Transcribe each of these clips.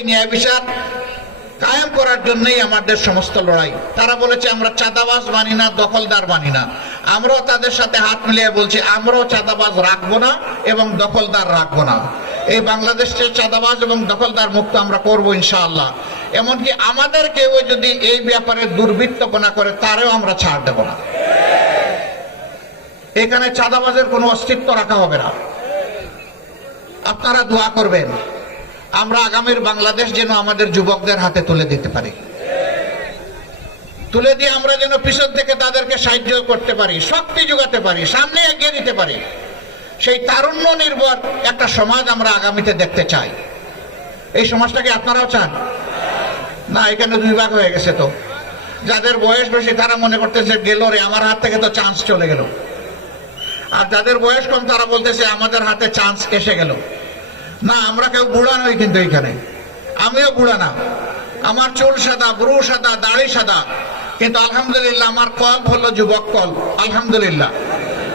এই ন্যায় বিচার কায়েম করার জন্যই আমাদের সমস্ত লড়াই। তারা বলেছে, আমরা চাঁদাবাজ মানি না, দখলদার মানি না। আমরাও তাদের সাথে হাত মিলিয়ে বলছি, আমরাও চাঁদাবাজ রাখব না এবং দখলদার রাখব না। এই বাংলাদেশে চাঁদাবাজ এবং দখলদার মুক্ত আমরা করব ইনশাআল্লাহ। এমনকি আমাদের কেউ যদি এই ব্যাপারে দুর্বৃত্তপনা করে, তারেও আমরা ছাড় দেব না। এখানে চাঁদাবাজের কোনো অস্তিত্ব রাখা হবে না। আপনারা দোয়া করবেন। আমরা আগামীর বাংলাদেশ যেন আমাদের যুবকদের হাতে তুলে দিতে পারি। তুলে দিয়ে আমরা যেন পিছন থেকে তাদেরকে সাহায্য করতে পারি, শক্তি যোগাতে পারি, সামনে এগিয়ে দিতে পারি। সেই তারুণ্য নির্ভর একটা সমাজ আমরা আগামীতে দেখতে চাই। এই সমাজটাকে আপনারাও চান? না, এখানে দুই ভাগ হয়ে গেছে তো। যাদের বয়স বেশি, তারা মনে করতেছে, গেল রে, আমার হাত থেকে তো চান্স চলে গেল। আর যাদের বয়স কম, তারা বলতেছে, আমাদের হাতে চান্স এসে গেল। না, আমরা কেউ বুড়া নই কিন্তু এখানে। আমিও বুড়া না। আমার চুল সাদা ব্রু সাদা, দাড়ি সাদা। কিন্তু আলহামদুলিল্লাহ আমার কল হলো যুবক কল। আলহামদুলিল্লাহ।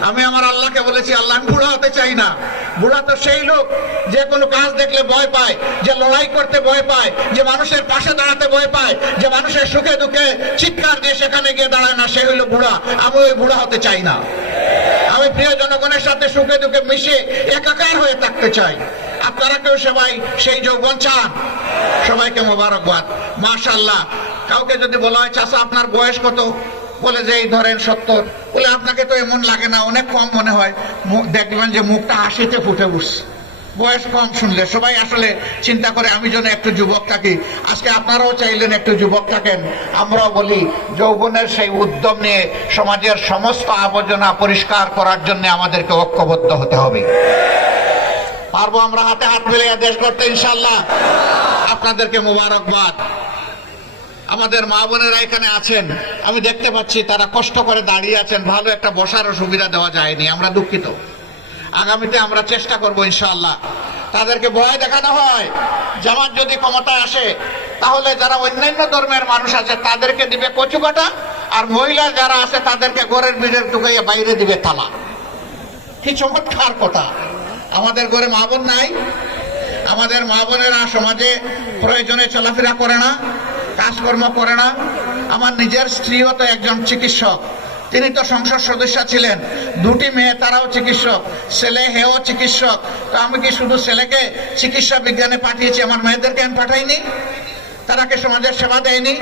আমি আমার আল্লাহকে বলেছি, আল্লাহ, আমি বুড়া হতে চাই না। বুড়া তো সেই লোক যে কোনো কাজ দেখলে ভয় পায়, যে লড়াই করতে ভয় পায়, যে মানুষের পাশে দাঁড়াতে ভয় পায়, যে মানুষের সুখে দুঃখে চিৎকার দিয়ে সেখানে গিয়ে দাঁড়ায় না, সে হইল বুড়া। আমি ওই বুড়া হতে চাই না। আমি প্রিয় জনগণের সাথে সুখে দুঃখে মিশে একাকার হয়ে থাকতে চাই। আপনারা কেউ সবাই সেই যৌবন চান? সবাইকে মোবারকবাদ। মাশাল্লাহ কাউকে যদি বলা হয় চাষা আপনার বয়স কত? বলে যে, এই ধরেন সত্তর। বলে, আপনাকে তো এমন লাগে না, অনেক কম মনে হয়। দেখবেন যে, মুখটা হাসিতে ফুটে উঠছে। বয়স কম শুনলে। সবাই আসলে চিন্তা করে, আমি যেন একটু যুবক থাকি। আজকে আপনারাও চাইলেন একটু যুবক থাকেন। আমরাও বলি, যৌবনের সেই উদ্যম নিয়ে সমাজের সমস্ত আবর্জনা পরিষ্কার করার জন্য আমাদেরকে ঐক্যবদ্ধ হতে হবে। পারব আমরা হাতে হাত মিলে দেশ করতে ইনশাল্লাহ আপনাদেরকে মোবারকবাদ। আমাদের মা বোনেরা এখানে আছেন। আমি দেখতে পাচ্ছি তারা কষ্ট করে দাঁড়িয়ে আছেন। ভালো একটা বসারও সুবিধা দেওয়া যায়নি। আমরা দুঃখিত। আগামীতে আমরা চেষ্টা করব ইনশাল্লাহ তাদেরকে ভয় দেখানো হয়। জামাত যদি ক্ষমতায় আসে, তাহলে যারা অন্যান্য ধর্মের মানুষ আছে, তাদেরকে দিবে কচু কচুকাটা আর মহিলা যারা আছে, তাদেরকে ঘরের ভিড়ের ঢুকাইয়া বাইরে দিবে তালা কি চমৎকার কথা। আমাদের ঘরে মা বোন নাই। আমাদের মা বোনেরা সমাজে প্রয়োজনে চলাফেরা করে না, কাজকর্ম করে না। আমার নিজের স্ত্রীও তো একজন চিকিৎসক। তিনি তো সংসদ সদস্য ছিলেন। দুটি মেয়ে, তারাও চিকিৎসক। ছেলে, হেও চিকিৎসক। তো আমি কি শুধু ছেলেকে চিকিৎসা বিজ্ঞানে পাঠিয়েছি? আমার মেয়েদেরকে আমি পাঠাইনি। তারা কি সমাজের সেবা দেয়নি?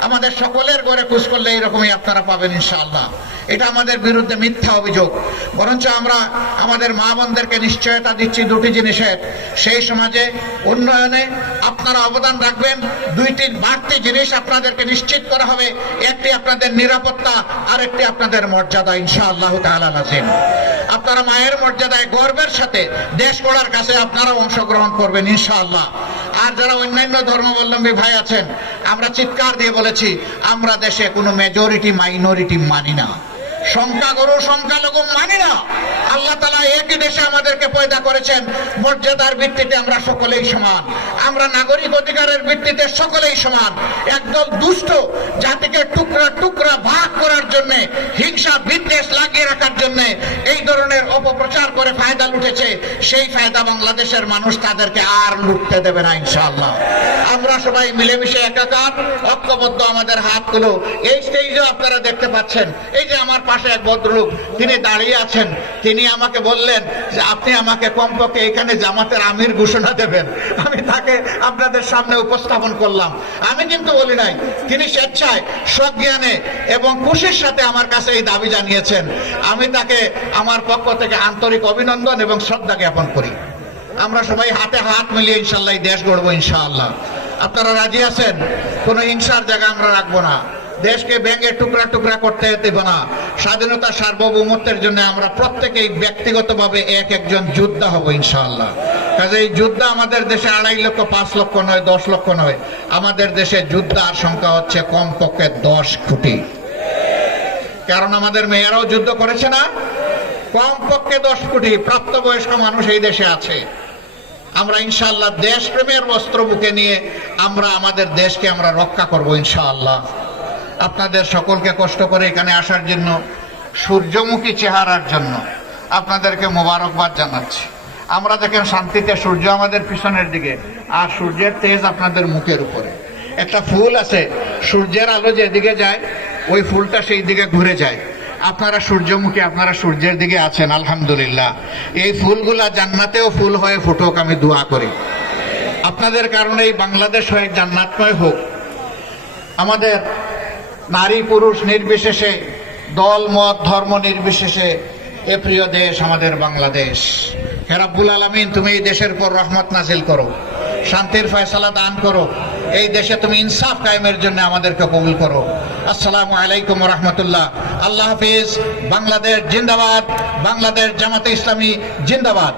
আমাদের সকলের ঘরে খোঁজ করলে এরকমই আপনারা পাবেন ইনশাআল্লাহ। এটা আমাদের বিরুদ্ধে মিথ্যা অভিযোগ। বরঞ্চ আমরা আমাদের মা বোনদেরকে নিশ্চয়তা দিচ্ছি দুটি জিনিসের। সেই সমাজে উন্নয়নে আপনারা অবদান রাখবেন। দুইটি বাড়তি জিনিস আপনাদেরকে নিশ্চিত করা হবে। একটি আপনাদের নিরাপত্তা আর একটি আপনাদের মর্যাদা, ইনশাআল্লাহ তাআলা নাজিম। আপনারা মায়ের মর্যাদায়, গর্বের সাথে দেশ গড়ার কাছে আপনারা অংশগ্রহণ করবেন, ইনশাআল্লাহ। আর যারা অন্যান্য ধর্মাবলম্বী ভাই আছেন, আমরা চিৎকার দিয়ে বলেছি, আমরা দেশে কোনো মেজরিটি মাইনরিটি মানি না। সংখ্যাগুরু, সংখ্যালঘু মানি না। আল্লাহ তালা একই দেশে আমাদেরকে পয়দা করেছেন। মর্যাদার ভিত্তিতে আমরা সকলেই সমান। আমরা নাগরিক অধিকারের ভিত্তিতে সকলেই সমান। একদল দুষ্ট জাতিকে টুকরা টুকরা ভাগ করার জন্য, হিংসা, বিদ্বেষ লাগিয়ে রাখার জন্য এই ধরনের অপপ্রচার করে ফায়দা লুটেছে। সেই ফায়দা বাংলাদেশের মানুষ তাদেরকে আর লুটতে দেবে না, ইনশাআল্লাহ। আমরা সবাই মিলেমিশে একাকার, ঐক্যবদ্ধ আমাদের হাতগুলো। এই স্টেজেও আপনারা দেখতে পাচ্ছেন, এই যে আমার পাশে এক ভদ্রলোক, তিনি দাঁড়িয়ে আছেন। তিনি আমাকে বললেন যে, আপনি আমাকে কমপক্ষে এখানে জামাতের আমির ঘোষণা দেবেন। আমি তাকে আপনাদের সামনে উপস্থাপন করলাম। আমি কিন্তু বলি নাই, তিনি স্বেচ্ছায়, সজ্ঞানে এবং খুশির সাথে আমার কাছে এই দাবি জানিয়েছেন। আমি তাকে আমার পক্ষ থেকে আন্তরিক অভিনন্দন এবং শ্রদ্ধা জ্ঞাপন করি। আমরা সবাই হাতে হাত মিলিয়ে ইনশাল্লাহ দেশ গড়বো ইনশাআল্লাহ আপনারা রাজি আছেন? কোনো হিংসার জায়গা আমরা রাখব না। দেশকে ব্যাঙে টুকরা টুকরা করতে দেব না। স্বাধীনতা সার্বভৌমত্বের জন্য আমরা প্রত্যেকেই ব্যক্তিগতভাবে এক একজন যোদ্ধা হব, ইনশাআল্লাহ। কাজে এই যুদ্ধ আমাদের দেশে আড়াই লক্ষ, পাঁচ লক্ষ নয়, দশ লক্ষ নয়। আমাদের দেশে যুদ্ধার সংখ্যা হচ্ছে কমপক্ষে দশ কোটি। কারণ আমাদের মেয়েরাও যুদ্ধ করেছে না? কমপক্ষে দশ কোটি। প্রাপ্তবয়স্ক মানুষ এই দেশে আছে। আমরা ইনশাআল্লাহ দেশপ্রেমের বস্ত্র বুকে নিয়ে আমরা আমাদের দেশকে আমরা রক্ষা করব ইনশাআল্লাহ। আপনাদের সকলকে কষ্ট করে এখানে আসার জন্য, সূর্যমুখী চেহারার জন্য আপনাদেরকে মোবারকবাদ জানাচ্ছি। আমরা দেখেন শান্তিতে সূর্য আমাদের পিছনের দিকে, আর সূর্যের তেজ আপনাদের মুখের উপরে। একটা ফুল আছে, সূর্যের আলো যেদিকে যায়, ওই ফুলটা সেই দিকে ঘুরে যায়। আপনারা সূর্যমুখী, আপনারা সূর্যের দিকে আছেন, আলহামদুলিল্লাহ। এই ফুলগুলা জান্নাতেও ফুল হয়ে ফুটুক, আমি দোয়া করি। আপনাদের কারণে বাংলাদেশ হয়ে জান্নাতময় হোক, আমাদের নারী পুরুষ নির্বিশেষে, দল, মত, ধর্ম নির্বিশেষে এ প্রিয় দেশ আমাদের বাংলাদেশ। হেরাবুল আলমিন, তুমি এই দেশের পর রহমত নাজিল করো, শান্তির ফয়সালা দান করো। এই দেশে তুমি ইনসাফ কায়েমের জন্য আমাদেরকে কবুল করো। আসসালামু আলাইকুম রহমতুল্লাহ। আল্লাহ হাফিজ, বাংলাদেশ জিন্দাবাদ, বাংলাদেশ জামাতে ইসলামী জিন্দাবাদ।